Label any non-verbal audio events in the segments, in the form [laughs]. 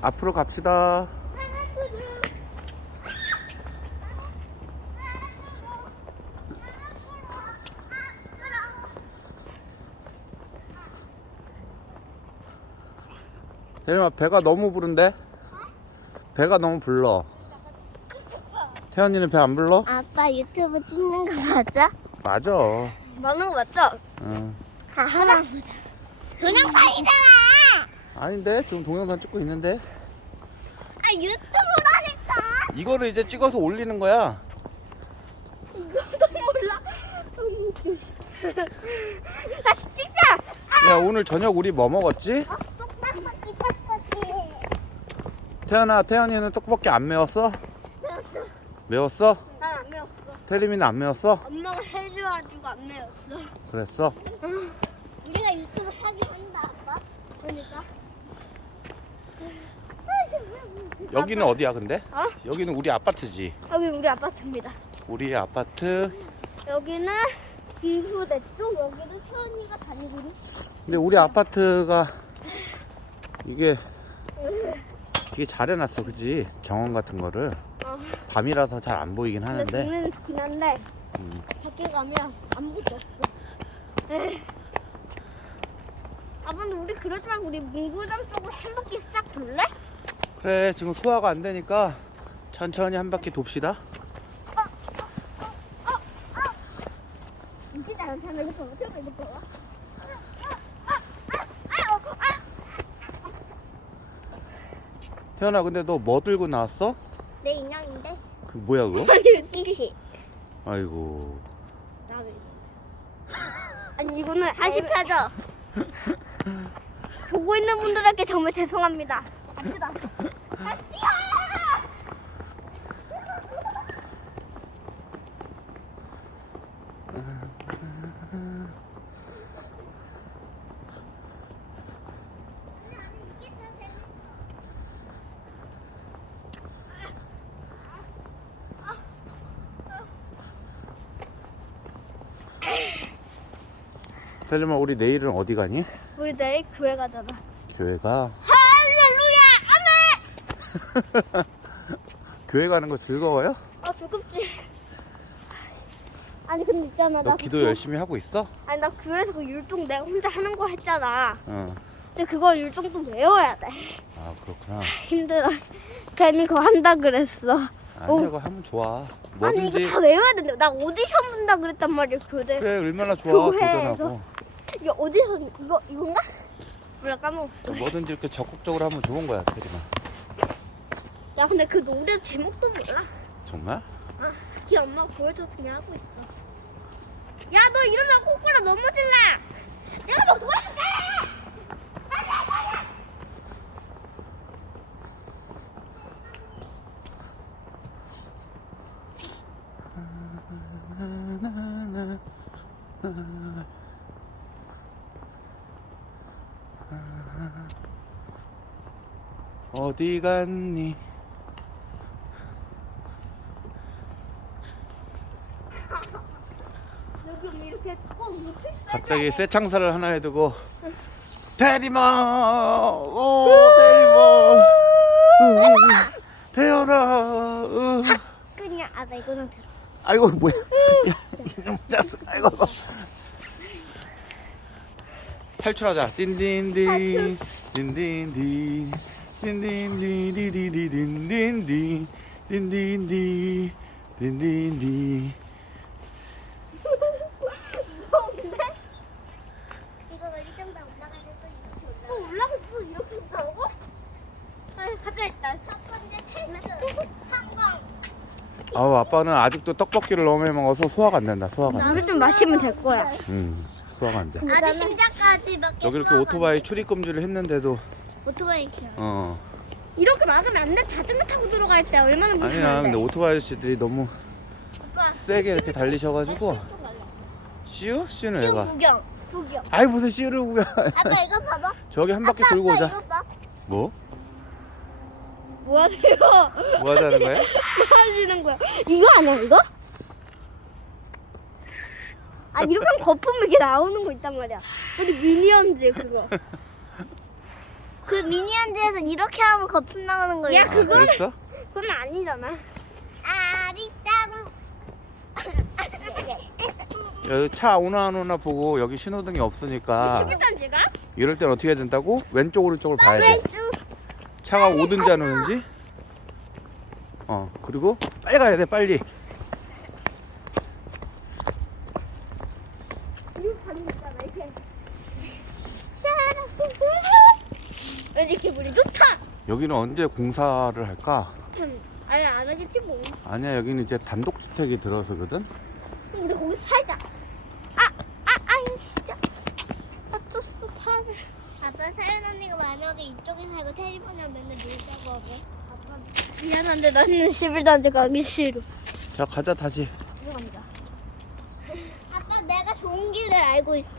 앞으로 갑시다. 대림아 배가 너무 부른데? 배가 너무 불러. 태연이는 배 안 불러? 아빠 유튜브 찍는 거 맞아? 맞아. 맞는 거 맞죠? 응. 아, 하나 보자. 동영상이잖아! 아닌데 지금 동영상 찍고 있는데 아, 유튜브라니까! 이거를 이제 찍어서 올리는 거야. 너도 몰라. 다시 찍자! 야 오늘 저녁 우리 뭐 먹었지? 찍었지. 태연아 태연이는 떡볶이 안 매웠어? 매웠어. 매웠어? 난 안 매웠어. 태림이는 안 매웠어? 엄마가 해줘가지고 안 매웠어. 그랬어? 우리가 유튜브 하긴 한다, 아빠. 그러니까. 여기는 어디야 근데? 어? 여기는 우리 아파트지. 여기 우리 아파트입니다. 우리 아파트. 여기는 비수대 쪽, 여기는 태연이가 다니고 있는. 근데 우리 아파트가 이게 되게 잘 해놨어, 그지? 정원 같은 거를 어. 밤이라서 잘 안 보이긴 근데 하는데. 동네는 좋긴 한데 음. 밖에 가면 아무것도 없어. 에이. 아 근데 우리 그러지 말고 우리 문구점 쪽으로 한 바퀴 싹 돌래? 그래, 지금 소화가 안 되니까 천천히 한 바퀴 돕시다. 진짜 않잖아 이거 봐봐 태연아 이거 봐봐. 태연아, 근데 너 뭐 들고 나왔어? 내 인형인데? 그 뭐야 그거? [laughs] 피시. 아이고. 나도 아니 이거는 한시펴져 [laughs] 보고 있는 분들에게 정말 죄송합니다. 갑시다. 태림아, 우리 내일은 어디 가니? 우리 내일 교회 가잖아. 교회가. 할렐루야! 아멘! [laughs] 교회 가는 거 즐거워요? 아 두껍지. 아니 근데 있잖아 너 나 기도 그거- 열심히 하고 있어? 아니 나 교회에서 그 율동 내가 혼자 하는 거 했잖아. 응. 근데 그거 율동도 외워야 돼. 아, 그렇구나. 힘들어. 괜히 그거 한다 그랬어. 아니, 어. 이거 하면 좋아. 아니 뭐든지. 이거 다 외워야 된다. 나 오디션 본다 그랬단 말이야 교대. 그래, 얼마나 좋아, 교회에서. 도전하고. 이거 오디션 이거 이건가? 몰라 까먹었어. 뭐든지 이렇게 적극적으로 하면 좋은 거야, 태림아. 야 근데 그 노래 제목도 몰라. 정말? 아, 걔 엄마가 보여줘서 그냥 하고 있어. 야 너 이러면 코코라 넘어질라. 내가 너 도와줄게. 어디 갔니? 여기 이렇게 꼭 높이 있어야 갑자기 쇠 창살을 하나 해두고 대리마 오 대리마 으, 태연아! 으. 그냥 아나 이거는 들어. 아이고 뭐야 야, 이놈 자식 아이고 탈출하자 딘딘딘 딘딘딘 딘딘디디디디딘딘디 딘딘디 딘딘디 무서운데? 이거 이 정도 올라가야 또 이렇게 올라가. 어 올라가서 이렇게 올라오고? 아 가자 일단. 첫 번째 성공. 아우 아빠는 아직도 떡볶이를 너무 많이 먹어서 소화가 안 된다 소화가 안 돼. 물좀 마시면 될 거야. 음 소화가 안 돼. 아직 심장까지 몇 개. 여기 이렇게 오토바이 출입 금지를 했는데도 오토바이 켜. 어 이렇게 막으면 안 돼. 자전거 타고 들어갈 때 얼마나 무서운데. 아니야 근데 오토바이 아저씨들이 너무 오빠, 세게 이렇게 달리셔가지고. 씨유 씨는 왜 시우 가? 구경. 구경. 아이 무슨 씨를 구경 아빠 이거 봐봐. 저기 한 바퀴 아빠, 돌고 아빠 오자 이거 봐. 뭐? 뭐뭐 하세요? 뭐 하자는 거야? [laughs] 뭐 하시는 거야? 이거 아니야 이거? 아 이렇게 하면 거품 이렇게 나오는 거 있단 말이야. 우리 미니언즈 그거. 그 미니언즈에서 이렇게 하면 거품 나오는 거야. 야 아, 그랬어? 그건 아니잖아. 아리따구. 여기 차 오나 안 오나 보고 여기 신호등이 없으니까? 이럴 땐 어떻게 해야 된다고? 왼쪽 오른쪽을 봐야 돼 왼쪽. 차가 오든지 안 오는지 어 그리고 빨리 가야 돼 빨리. 왜 이렇게 물이 좋다? 여기는 언제 공사를 할까? 참, 아니 안 하겠지 뭐. 아니야 여기는 이제 단독주택이 들어서거든 우리 거기 살자. 아, 아, 진짜. 어쩌어 팔을. 아빠 사연 언니가 만약에 이쪽에 살고 텔리폰이랑 맨날 놀자고 하고. 아빠 미안한데 나는 11단지 가기 싫어. 자 가자 다시 죄송합니다. [laughs] 아빠 내가 좋은 길을 알고 있어.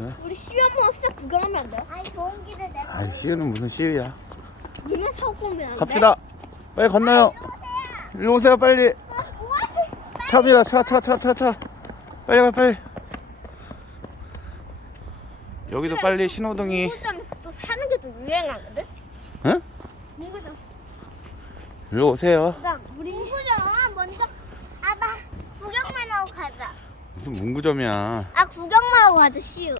응? 우리 시험하우스 구경하면 안 돼? 아니 좋은 길을 내가. 아이 시계는 무슨 시위야 니네 안 돼? 갑시다 빨리 건너요 일로 오세요 빨리 아, 뭐하지? 차비가 차차 차 차 차 빨리 가 빨리 여기도 빨리 신호등이 문구점 또 사는 게 또 유행하거든? 응? 문구점. 일로 오세요 나 우리 문구점 먼저 아빠 구경만 하고 가자. 무슨 문구점이야 아 구경만 하고 가자 시우.